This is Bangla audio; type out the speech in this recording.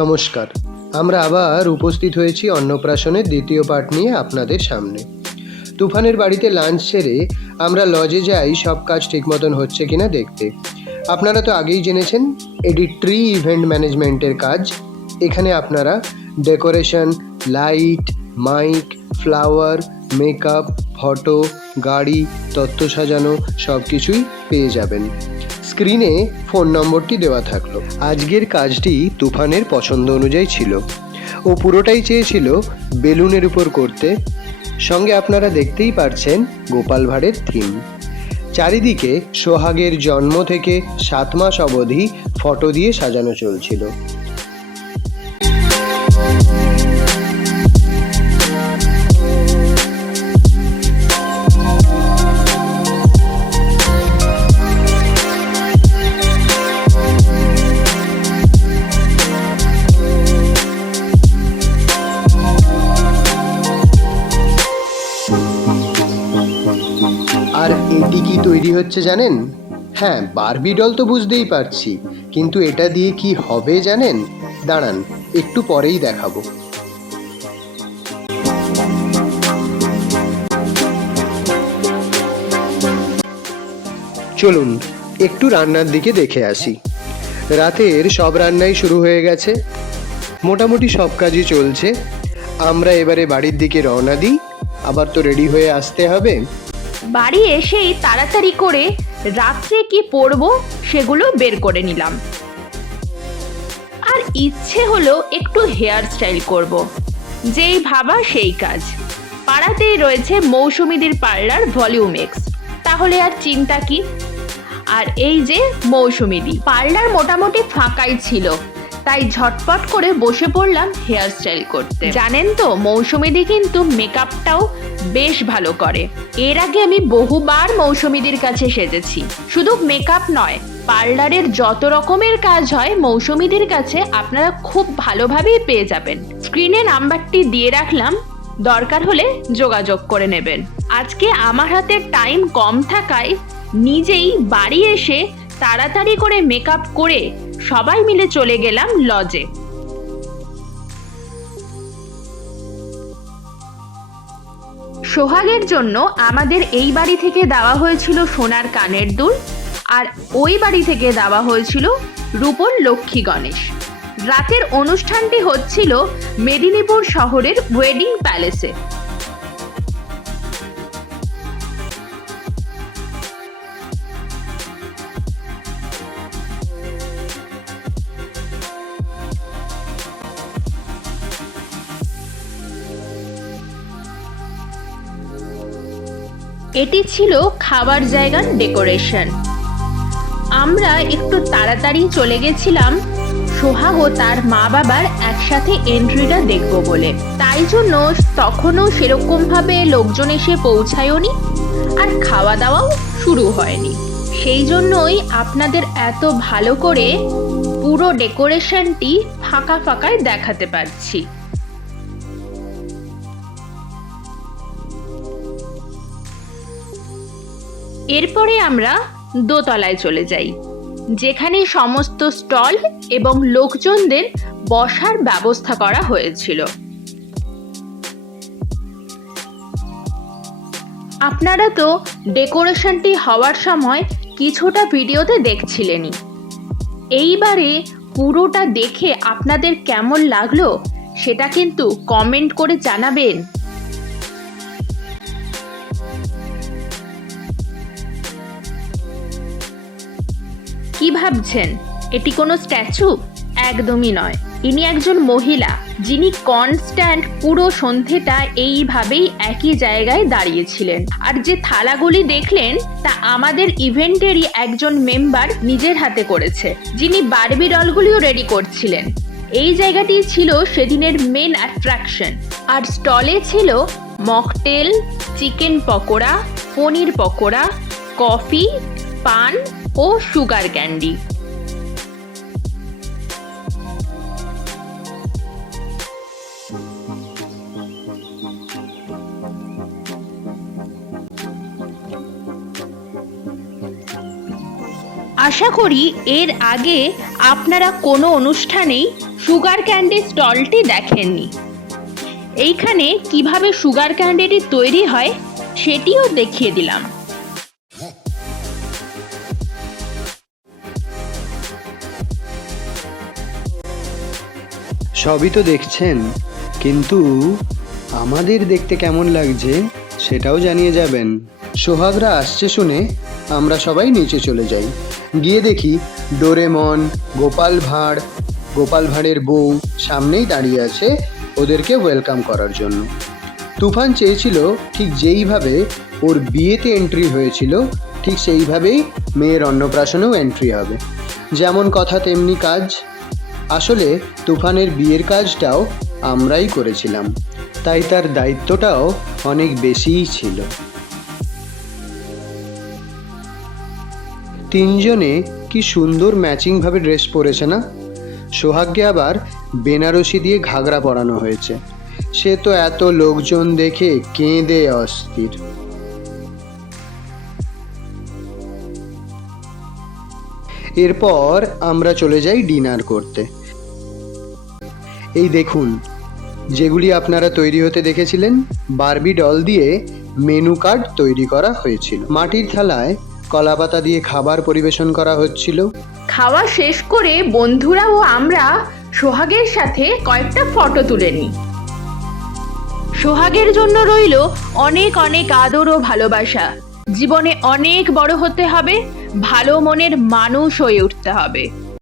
নমস্কার। আমরা আবার উপস্থিত হয়েছি অন্নপ্রাশনের দ্বিতীয় পার্ট নিয়ে আপনাদের সামনে। তুফানের বাড়িতে লাঞ্চ সেরে আমরা লজে যাই, সব কাজ ঠিক মতন হচ্ছে কিনা দেখতে। আপনারা তো আগেই জেনেছেন, এটি ট্রি ইভেন্ট ম্যানেজমেন্টের কাজ। এখানে আপনারা decoration light mic flower makeup photo গাড়ি তত্ত্ব সাজানো সব কিছুই পেয়ে যাবেন। স্ক্রিনে ফোন নম্বরটি দেওয়া থাকল। আজকের কাজটি তুফানের পছন্দ অনুযায়ী ছিল। ও পুরোটাই চেয়েছিল বেলুনের উপর করতে। সঙ্গে আপনারা দেখতেই পারছেন গোপাল ভাঁড়ের থিম। চারিদিকে সোহাগের জন্ম থেকে সাত মাস অবধি ফটো দিয়ে সাজানো চলছিল। কি তৈরি হচ্ছে জানেন? হ্যাঁ বারবি ডল তো বুঝতেই পারছি, কিন্তু এটা দিয়ে কি হবে জানেন? দাঁড়ান, একটু পরেই দেখাবো। চলুন, একটু রান্নার দিকে দেখে আসি। রাতের সব রান্নাই শুরু হয়ে গেছে। মোটামুটি সব কাজই চলছে। আমরা এবারে বাড়ির দিকে রওনা দিই। আবার তো রেডি হয়ে আসতে হবে। বাড়ি এসেই তাড়াতাড়ি করে রাত্রে কি পরবো সেগুলো বের করে নিলাম। আর ইচ্ছে হলো একটু হেয়ার স্টাইল করব। যেই ভাবা সেই কাজ। পাড়াতেই রয়েছে মৌসুমিদির পার্লার ভলিউম এক্স। তাহলে আর চিন্তা কি? আর এই যে মৌসুমিদি। পার্লার মোটামুটি ফাঁকাই ছিল। তাই ঝটপট করে বসে পড়লাম হেয়ার স্টাইল করতে। জানেন তো, মৌসুমিদি কিন্তু মেকআপটাও বেশ ভালো করে। এর আগে আমি বহুবার মৌসুমিদির কাছে সেজেছি। শুধু মেকআপ নয়, পার্লারের যত রকমের কাজ হয়, মৌসুমিদির কাছে আপনারা খুব ভালোভাবেই পেয়ে যাবেন। স্ক্রিনে নাম্বারটি দিয়ে রাখলাম, দরকার হলে যোগাযোগ করে নেবেন। আজকে আমার হাতে টাইম কম থাকায় নিজেই বাড়ি এসে তাড়াতাড়ি করে মেকআপ করে সবাই মিলে চলে গেলাম লজে। সোহাগের জন্য আমাদের এই বাড়ি থেকে দেওয়া হয়েছিল সোনার কানের দুল, আর ওই বাড়ি থেকে দেওয়া হয়েছিল রূপর লক্ষ্মী গণেশ। রাতের অনুষ্ঠানটি হচ্ছিল মেদিনীপুর শহরের ওয়েডিং প্যালেসে। এটি ছিল খাবার জায়গার ডেকোরেশন। আমরা একটু তাড়াতাড়ি চলে গেছিলাম। সোহাগ ও তার মা বাবার একসাথে এন্ট্রিটা দেখব বলে। তাই জন্য তখনও সেরকমভাবে লোকজন এসে পৌঁছায়নি আর খাওয়া দাওয়াও শুরু হয়নি। সেই জন্যই আপনাদের এত ভালো করে পুরো ডেকোরেশনটি ফাঁকা ফাঁকায় দেখাতে পারছি। এরপরে আমরা দোতলায় চলে যাই, যেখানে সমস্ত স্টল এবং লোকজনদের বসার ব্যবস্থা করা হয়েছিল। আপনারা তো ডেকোরেশনটি হওয়ার সময় কিছুটা ভিডিওতে দেখছিলেনই। এইবারে পুরোটা দেখে আপনাদের কেমন লাগল, সেটা কিন্তু কমেন্ট করে জানাবেন। কি ভাবছেন? এটি কোনো স্ট্যাচু? একদমই নয়। ইনি একজন মহিলা, যিনি কনস্ট্যান্ট পুরো সন্ধেটা এইভাবেই একই জায়গায় দাঁড়িয়েছিলেন। আর যে থালাগুলি দেখলেন, তা আমাদের ইভেন্টেরই একজন মেম্বার নিজের হাতে করেছে, যিনি বারবি ডলগুলিও রেডি করছিলেন। এই জায়গাটি ছিল সেদিনের মেন অ্যাট্রাকশন। আর স্টলে ছিল mocktail, chicken pakora, paneer pakora, coffee, পান ও সুগার ক্যান্ডি। আশা করি এর আগে আপনারা কোনো অনুষ্ঠানেই সুগার ক্যান্ডি স্টলটি দেখেননি। এইখানে কীভাবে সুগার ক্যান্ডিটি তৈরি হয় সেটিও দেখিয়ে দিলাম। সবই তো দেখছেন, কিন্তু আমাদের দেখতে কেমন লাগছে সেটাও জানিয়ে যাবেন। সোহাগরা আসছে শুনে আমরা সবাই নিচে চলে যাই। গিয়ে দেখি ডোরেমন, গোপাল ভাঁড়, গোপাল ভাঁড়ের বউ সামনেই দাঁড়িয়ে আছে ওদেরকে ওয়েলকাম করার জন্য। তুফান চেয়েছিল ঠিক যেইভাবে ওর বিয়েতে এন্ট্রি হয়েছিল, ঠিক সেইভাবেই মেয়ের অন্নপ্রাশনেও এন্ট্রি হবে। যেমন কথা, তেমনি কাজ। আসলে তুফানের বিয়ের কাজটাও আমরাই করেছিলাম, তাই তার দায়িত্বটাও অনেক বেশিই ছিল। তিনজনে কি সুন্দর ম্যাচিংভাবে ড্রেস পরেছে না? সোহাগকে আবার বেনারসি দিয়ে ঘাগরা পরানো হয়েছে। সে তো এত লোকজন দেখে কেঁদে অস্থির। এরপর আমরা চলে যাই ডিনার করতে। এই দেখুন, যেগুলি আপনারা তৈরি হতে দেখেছিলেন, বারবি ডল দিয়ে মেনু কার্ড তৈরি করা হয়েছিল। মাটির থালায় কলাপাতা দিয়ে খাবার পরিবেশন করা হচ্ছিল। খাওয়া শেষ করে বন্ধুরা ও আমরা সোহাগের সাথে কয়েকটা ফটো তুলে নিই। সোহাগের জন্য রইল অনেক অনেক আদর ও ভালোবাসা। জীবনে অনেক বড় হতে হবে ভালো মনের মানুষ হয়ে উঠতে হবে।